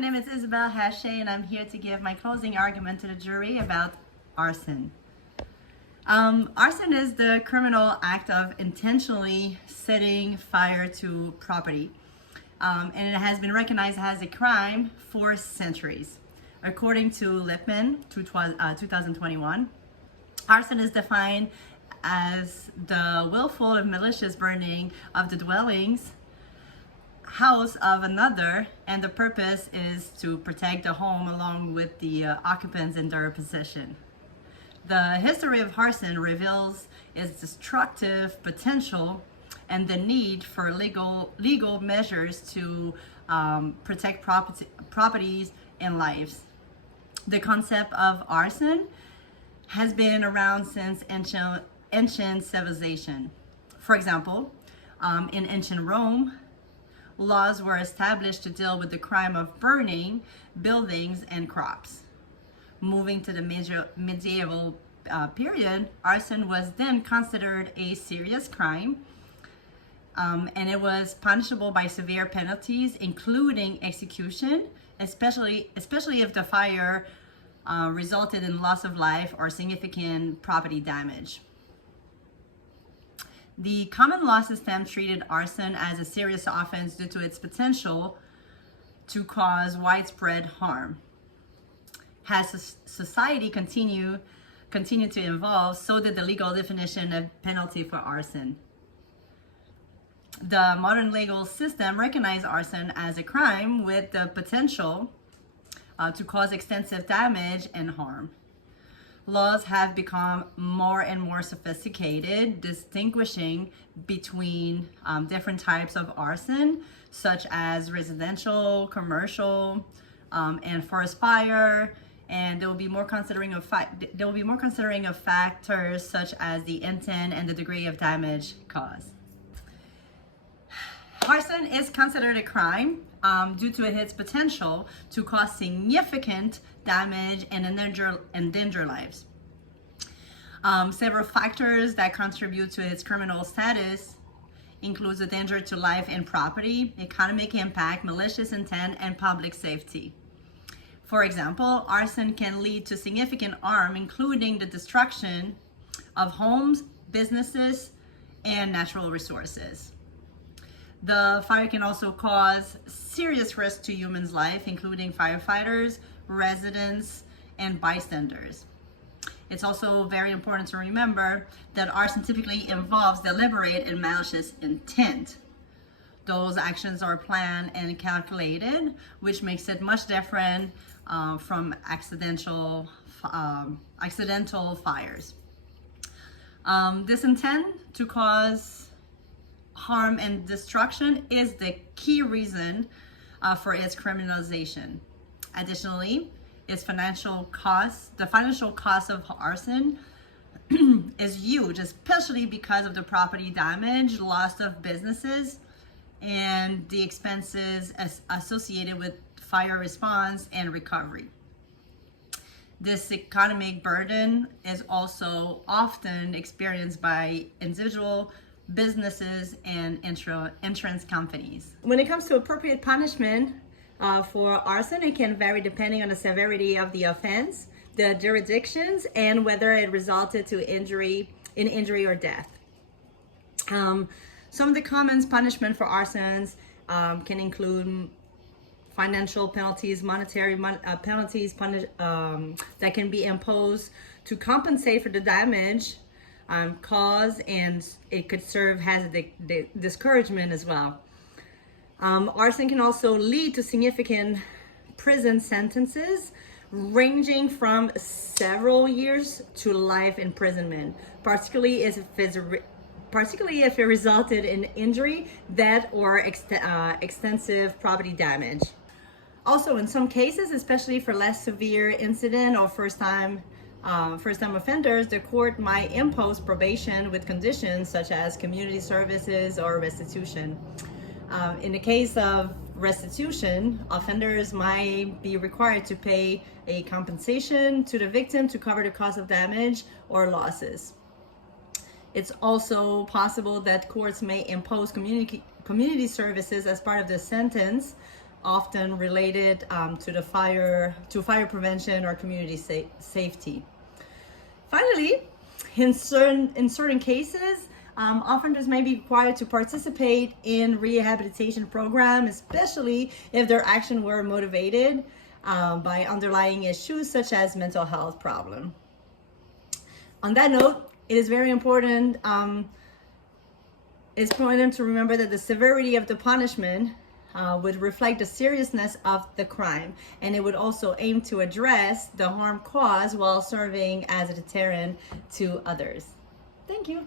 my name is Isabel Hache, and I'm here to give my closing argument to the jury about arson. Arson is the criminal act of intentionally setting fire to property, and it has been recognized as a crime for centuries. According to Lippman, 2021, arson is defined as the willful and malicious burning of the dwellings, house of another, and the purpose is to protect the home along with the occupants in their possession. The history of arson reveals its destructive potential and the need for legal measures to protect properties and lives. The concept of arson has been around since ancient civilization. For example, in ancient Rome, laws were established to deal with the crime of burning buildings and crops. Moving to the medieval period, arson was then considered a serious crime, and it was punishable by severe penalties, including execution, especially if the fire resulted in loss of life or significant property damage. The common law system treated arson as a serious offense due to its potential to cause widespread harm. As society continued to evolve, so did the legal definition of penalty for arson. The modern legal system recognized arson as a crime with the potential to cause extensive damage and harm. Laws have become more and more sophisticated, distinguishing between different types of arson, such as residential, commercial, and forest fire. And they will be more considering of factors such as the intent and the degree of damage caused. Arson is considered a crime due to its potential to cause significant damage and endanger lives. Several factors that contribute to its criminal status includes the danger to life and property, economic impact, malicious intent, and public safety. For example, arson can lead to significant harm, including the destruction of homes, businesses, and natural resources. The fire can also cause serious risk to humans' life, including firefighters, residents, and bystanders. It's also very important to remember that arson typically involves deliberate and malicious intent. Those actions are planned and calculated, which makes it much different from accidental fires. This intent to cause harm and destruction is the key reason for its criminalization. Additionally, the financial cost of arson is huge, especially because of the property damage, loss of businesses, and the expenses associated with fire response and recovery. This economic burden is also often experienced by individual businesses and insurance companies. When it comes to appropriate punishment for arson, it can vary depending on the severity of the offense, the jurisdictions, and whether it resulted to injury or death. Some of the common punishment for arsons can include financial penalties, monetary penalties that can be imposed to compensate for the damage caused, and it could serve as a discouragement as well. Arson can also lead to significant prison sentences ranging from several years to life imprisonment, particularly if it resulted in injury, death, or extensive property damage. Also, in some cases, especially for less severe incident or first-time offenders, the court might impose probation with conditions such as community services or restitution. In the case of restitution, offenders might be required to pay a compensation to the victim to cover the cost of damage or losses. It's also possible that courts may impose community services as part of the sentence, often related to fire prevention or community safety. Finally, in certain cases, offenders may be required to participate in rehabilitation program, especially if their action were motivated by underlying issues such as mental health problem. On that note, it is very important. It's important to remember that the severity of the punishment would reflect the seriousness of the crime, and it would also aim to address the harm caused while serving as a deterrent to others. Thank you.